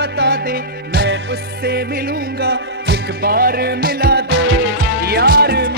बता दे, मैं उससे मिलूंगा, एक बार मिला दे यार।